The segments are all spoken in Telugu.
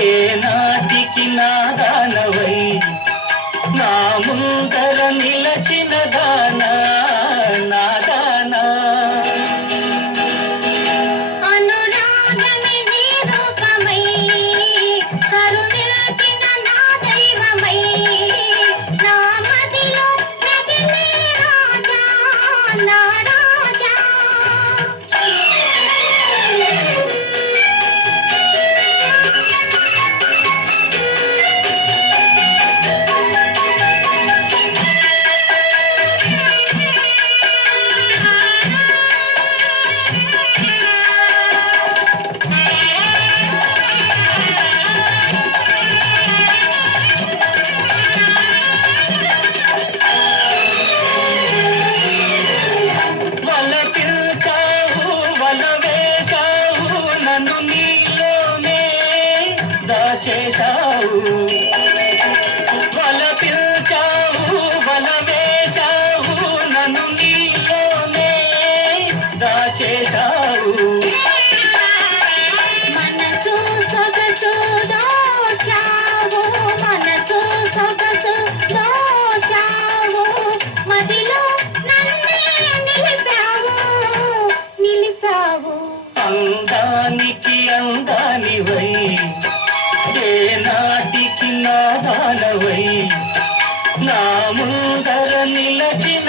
ఏ నాటికి నా దానవై నా ముందర నిలచిన దానా అందానికి అందానివై ఏ నాటికి నా బాలవై నా ముందర నిలచిన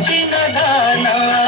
चिन्ह